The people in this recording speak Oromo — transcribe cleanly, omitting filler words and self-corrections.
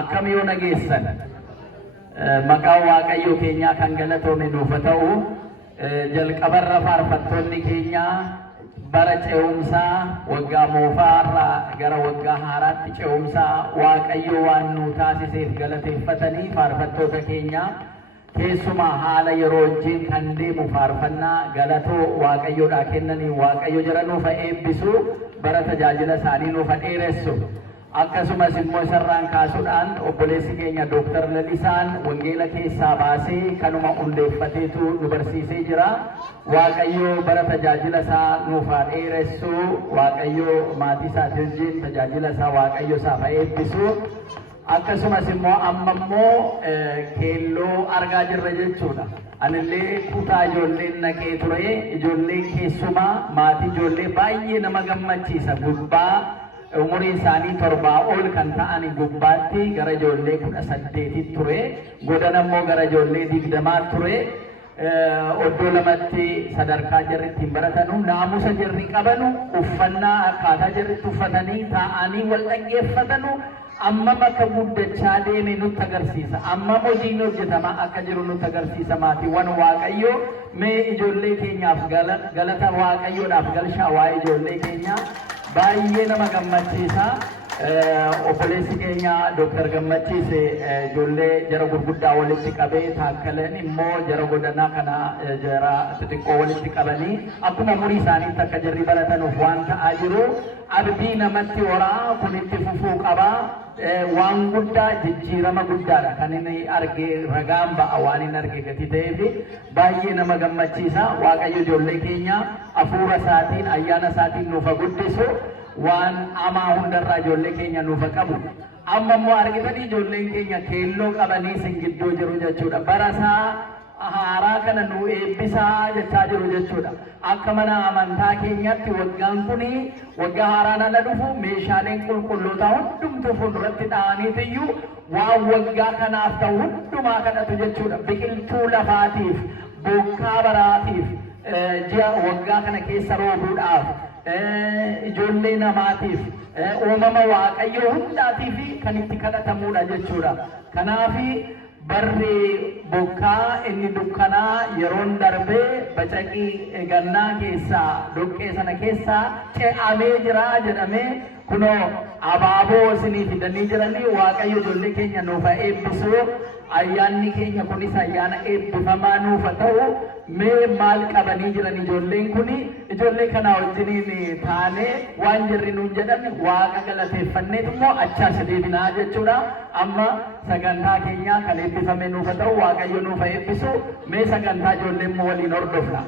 akkam yoo nageessan maqaa waaqayyo keenyaa kan galatoome nuuf ta'u jalqabarra faarfattoonni keenya bara ce'umsaa waggaa moofaarraa gara waggaa haaraatti ce'umsaa waaqayyo waan nu taasiseef galateeffatanii faarfattoota keenya keessumaa haala yeroo wajjin kan deemu faarfannaa galatoo waaqayyoodhaa kennanii waaqayyo jara nuuf eebbisu bara tajaajila isaanii nuuf dheeressu. Akkasumas immoo sarraan kaasuudhaan obboleessi keenya Dooktar Lalisaan wangeela keessaa baasee kanuma hundeeffateetu nu barsiisee jira. Waaqayyo bara tajaajila isaa nuuf dheeressu, waaqayyo maatii isaatii wajjin tajaajila isaa waaqayyo isaaf eebbisu. Akkasumas immoo amma immoo keelloo argaa jirra jechuudha. Anillee kutaa ijoolleen naqee ture, ijoolleen keessumaa maatii ijoollee baay'ee nama gammachiisa. Gubbaa umuriin isaanii 7 ol kan ta'an gubbaatti gara ijoollee 18 ture, godana immoo gara ijoollee 20 ture. Oddoo lamatti sadarkaa jarri ittiin baratanu naamusa jarri qabanu uffannaa akkaataa jarri uffatanii taa'anii wal dhaggeeffatanu amma bakka guddachaa deeme nutti agarsiisa. Amma hojiin hojjetamaa akka jiru nutti agarsiisa. Maatiiwwan waaqayyo mee ijoollee keenyaaf galata waaqayyoodhaaf galchaa waa'ee ijoollee keenyaa baay'ee nama gammachiisa. Obboleessi keenya Dooktar Gammachiise ijoollee jara gurguddaa walitti qabee taakkaleen immoo jara godanaa kana jara xixiqqoo walitti qabanii akkuma umurii isaaniitti akka jarri baratanuuf waan ta'aa jiru abdii namatti horaa kun itti fufuu qabaa. Waan guddaa jijjiirama guddaadha kan inni argee ragaan ba'a waan inni argee gati ta'eef baay'ee nama gammachiisa. Waaqayyo ijoollee keenya hafuura isaatiin ayyaana isaatiin nuuf guddisu waan amaa hundarraa ijoollee keenya nuuf qabu. Amma immoo argitanii ijoolleen keenya keelloo qabanii sin gidduu jiru jechuudha. Barasaa haaraa kana nu eebbisaa jechaa jiru jechuudha. Akka mana amantaa keenyatti waggaan kuni waggaa haaraan ala dhufu meeshaaleen qulqullootaa hundumtuu fuulduratti dha'aniitiyyuu waan waggaa kanaaf ta'u hundumaa kadhatu jechuudha. Biqiltuu lafaatiif, bokkaa baraatiif, ji'a waggaa kana keessa roobuudhaaf, ijoollee namaatiif, uumama waaqayyoo hundaatiif kan itti kadhatamuudha jechuudha. Kanaafi barri bokkaa inni dukkanaa yeroon darbee bacaqii gannaa keessaa dhoqqee sana keessaa ce'amee jira jedhamee kunoo abaaboo isinii fidanii jiranii waaqayyo ijoollee keenya nuuf eebbisu. Ayyaanni keenya kunis ayyaana eebbifamaa nuuf ta'u. Mee maal qabanii jiran ijoolleen kuni ijoollee kana wajjiniin taanee waan jirri nuun jedhan waaqa galateeffanneet immoo achaas deebinaa jechuudha. Amma sagantaa keenya kan eebbifame nuuf ta'u waaqayyo nuuf eebbisu. Mee sagantaa ijoolleen immoo waliin hordofna.